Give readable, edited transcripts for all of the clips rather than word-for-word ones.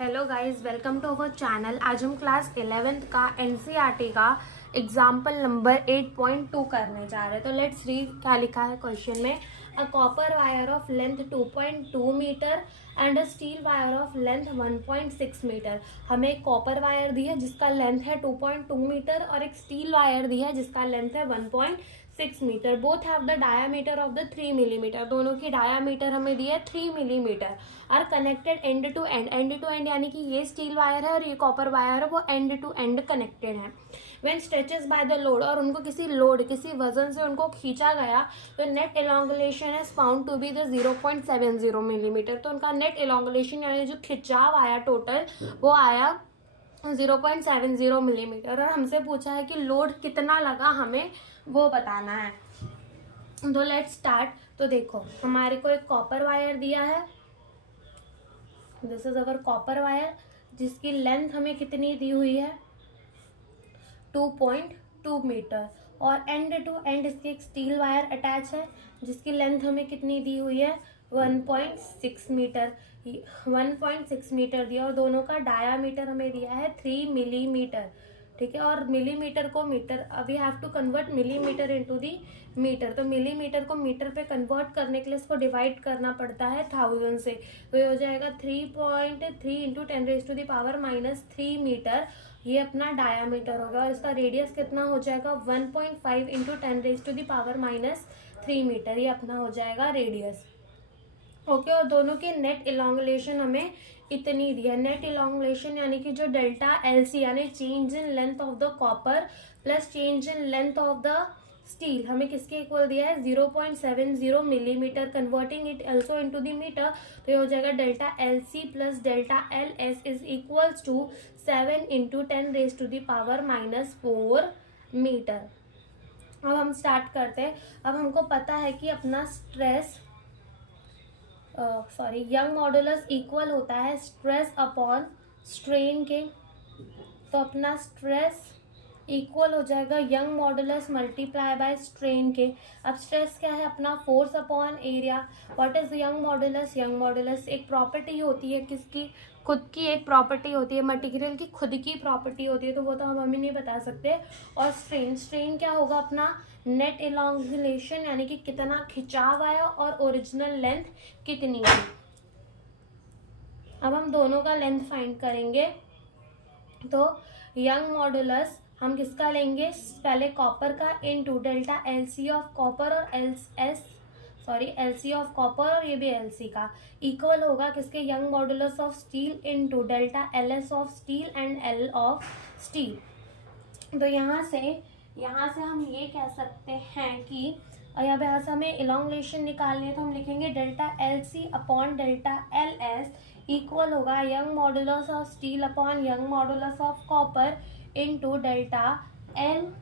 Hello guys, welcome to our channel. आज हम class 11th का एनसीईआरटी का एग्जाम्पल नंबर 8.2 करने जा रहे हैं। तो लेट्स रीड क्या लिखा है क्वेश्चन में। A copper wire of length 2.2 metre and a steel wire of length 1.6 metre. हमें एक कॉपर वायर दी है जिसका लेंथ है 2.2 मीटर और एक स्टील वायर दी है जिसका लेंथ है 1.6 metre. Both have the diameter of the 3 millimetre. दोनों की डायामीटर हमें दी है 3 millimetre. Are connected end to end. End to end यानी कि ये स्टील वायर है और ये कॉपर वायर है, वो एंड टू एंड कनेक्टेड है। When stretches by the load, और उनको किसी लोड किसी वजन से उनको खींचा गया तो net elongation is found to be the 0.70 millimetre. तो उनका नेट एलोंगुलेशन यानी जो खिंचाव आया टोटल वो आया 0.70 मिलीमीटर। और हमसे पूछा है कि लोड कितना लगा, हमें वो बताना है। तो लेट्स स्टार्ट। तो देखो, हमारे को एक कॉपर वायर दिया है, this is our copper wire, जिसकी लेंथ हमें कितनी दी हुई है 2.2 मीटर। और एंड टू एंड इसकी एक स्टील वायर अटैच है जिसकी लेंथ हमें कितनी दी हुई है 1.6 मीटर। 1.6 मीटर दिया और दोनों का डायामीटर हमें दिया है 3 मिलीमीटर। ठीक है, और मिलीमीटर को मीटर, अभी have to convert millimetre into the metre. तो मिलीमीटर को मीटर पे कन्वर्ट करने के लिए इसको डिवाइड करना पड़ता है 1000 से। तो ये हो जाएगा 3.3 इंटू 10⁻³ मीटर। ये अपना डायामीटर होगा और इसका रेडियस कितना हो जाएगा 1.5 इंटू 10⁻³ मीटर। ये अपना हो जाएगा रेडियस। ओके, और दोनों की नेट इलोंगुलेशन हमें इतनी दी है। नेट इलोंगुलेशन यानी कि जो डेल्टा एलसी यानी change in length of the copper plus change in length of the steel हमें किसके इक्वल दिया है 0.70 millimetre. Converting it also into the metre, तो ये हो जाएगा delta L C plus delta L S is equals to 7 into 10⁻⁻⁴ metre. अब हम स्टार्ट करते हैं। अब हमको पता है कि अपना स्ट्रेस यंग मॉडुलस इक्वल होता है स्ट्रेस अपॉन स्ट्रेन के। तो अपना स्ट्रेस इक्वल हो जाएगा young modulus multiply by strain के। अब स्ट्रेस क्या है अपना force upon area. What is young modulus? Young modulus एक प्रॉपर्टी होती है, किसकी? खुद की एक प्रॉपर्टी होती है, मटेरियल की खुद की प्रॉपर्टी होती है, तो वो तो हम हमें नहीं बता सकते। और स्ट्रेन क्या होगा अपना नेट इलोंगुलेशन यानी कि कितना खिंचाव आया और ओरिजिनल लेंथ कितनी है। अब हम दोनों का लेंथ फाइंड करेंगे। तो यंग मॉडुलस हम किसका लेंगे, पहले कॉपर का into delta LC of copper और एलसी ऑफ कॉपर और ये भी एलसी का इक्वल होगा किसके young modulus of steel into delta LS of steel and L of steel. तो यहाँ से हम ये कह सकते हैं कि यहाँ से हमें इलोंगुलेशन निकालनी है, तो हम लिखेंगे delta L C upon delta L S equal होगा Young modulus of steel upon Young modulus of copper into delta L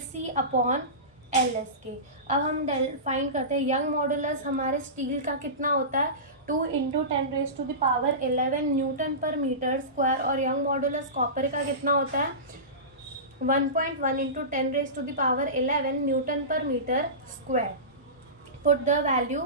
C upon L S के। अब हम फाइंड करते हैं यंग मॉडुलस हमारे स्टील का कितना होता है 2 into 10⁻11 newton per metre square, और यंग मॉडुलस कॉपर का कितना होता है 1.1 into 10⁻11 newton per metre square. Put the value,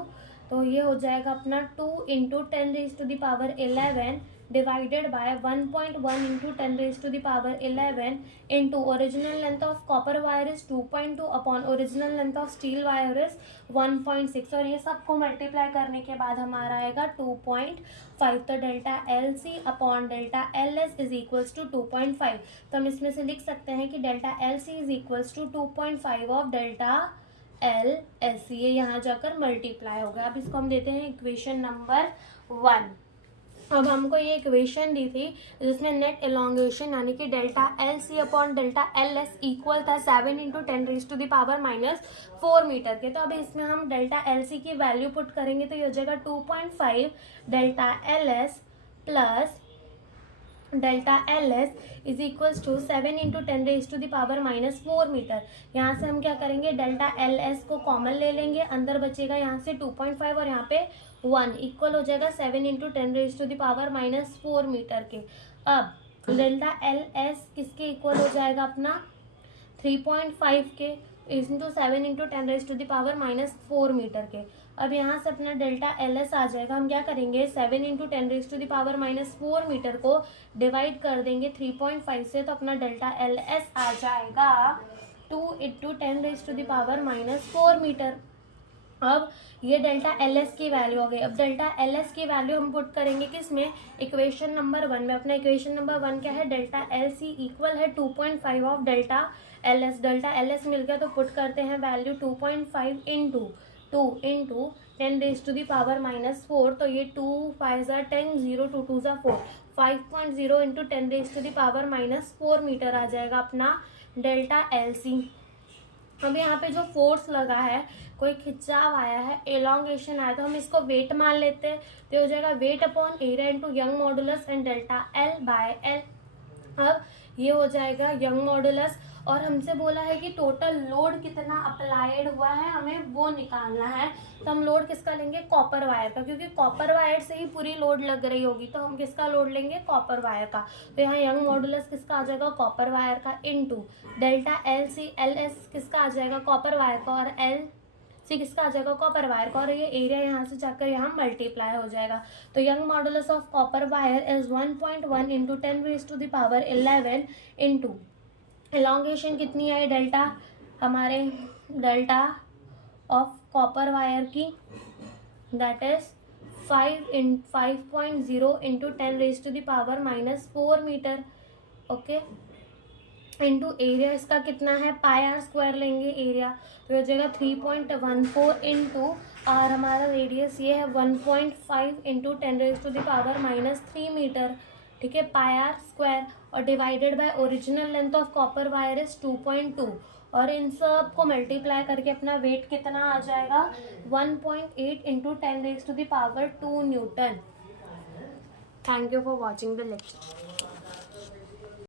तो ये हो जाएगा अपना 2 into 10⁻11 divided by 1.1 into 10⁻11 into original length of copper wire is 2.2 upon original length of steel wire is 1.6, और ये सबको मल्टीप्लाई करने के बाद हमारा आएगा 2.5। तो delta L C upon delta L S is equals to 2.5। तो हम इसमें से लिख सकते हैं कि delta L C is equals to 2.5 of delta L S. ये यहाँ जाकर मल्टीप्लाई होगा। अब इसको हम देते हैं इक्वेशन नंबर 1। अब हमको ये इक्वेशन दी थी जिसमें नेट एलोंगेशन यानी कि delta L C upon delta L S equal था 7 इंटू 10⁻⁻⁴ मीटर के। तो अब इसमें हम डेल्टा एल सी की वैल्यू पुट करेंगे, तो ये हो जाएगा 2.5 delta L S plus delta L S is equals to 7 into 10⁻⁻⁴ metre. यहाँ से हम क्या करेंगे, डेल्टा एल एस को कॉमन ले लेंगे, अंदर बचेगा यहाँ से 2.5 और यहाँ पे 1 इक्वल हो जाएगा 7 इंटू 10⁻⁴ मीटर के। अब डेल्टा एल एस किसके इक्वल हो जाएगा अपना 3.5 के इंटू 7 इंटू 10⁻⁴ मीटर के। अब यहाँ से अपना डेल्टा एल एस आ जाएगा। हम क्या करेंगे, 7 इंटू 10⁻⁻⁴ मीटर को डिवाइड कर देंगे 3.5 से, तो अपना डेल्टा एल एस आ जाएगा 2 इंटू 10⁻⁻⁴ मीटर। अब ये डेल्टा एल एस की वैल्यू हो गई। अब डेल्टा एल एस की वैल्यू हम पुट करेंगे किसमें, इक्वेशन नंबर 1 में। अपना इक्वेशन नंबर 1 क्या है, डेल्टा एल सी इक्वल है 2.5 of delta L S. Delta L S मिल गया तो पुट करते हैं वैल्यू 2.5 इंटू 2 इंटू 10⁻⁻⁴। तो ये 2 5 10, 0 2 2 4, 5.0 इंटू 10⁻⁻⁴ मीटर आ जाएगा अपना डेल्टा एल सी। अब यहाँ पे जो फोर्स लगा है, कोई खिंचाव आया है, एलोंगेशन आया, तो हम इसको वेट मान लेते हैं। तो हो जाएगा weight upon area into young modulus and delta L by L. अब ये हो जाएगा यंग मॉडुलस, और हमसे बोला है कि टोटल लोड कितना अप्लाइड हुआ है, हमें वो निकालना है। तो हम लोड किसका लेंगे, कॉपर वायर का, क्योंकि कॉपर वायर से ही पूरी लोड लग रही होगी, तो हम किसका लोड लेंगे, कॉपर वायर का। तो यहाँ यंग मॉडुलस किसका आ जाएगा, कॉपर वायर का, into delta L C L S किसका आ जाएगा, कॉपर वायर का, और एल सी किसका आ जाएगा, कॉपर वायर का, और ये एरिया यहाँ से जाकर यहाँ मल्टीप्लाई हो जाएगा। तो Young modulus of copper wire is 1.1 into 10⁻11 into elongation कितनी है, डेल्टा हमारे डेल्टा ऑफ कॉपर वायर की that is 5.0 into 10⁻⁻⁴ metre, okay, into area इसका कितना है, पाई आर स्क्वायर लेंगे एरिया, तो हो जाएगा 3.14 इंटू, और हमारा रेडियस ये है 1.5 इंटू 10⁻⁻³ मीटर, ठीक है, पाई आर स्क्वायर, और divided by original length of copper wire is 2.2, और इन सब को मल्टीप्लाई करके अपना वेट कितना आ जाएगा, 1.8 into 10⁻² Newton. Thank you for watching the lecture.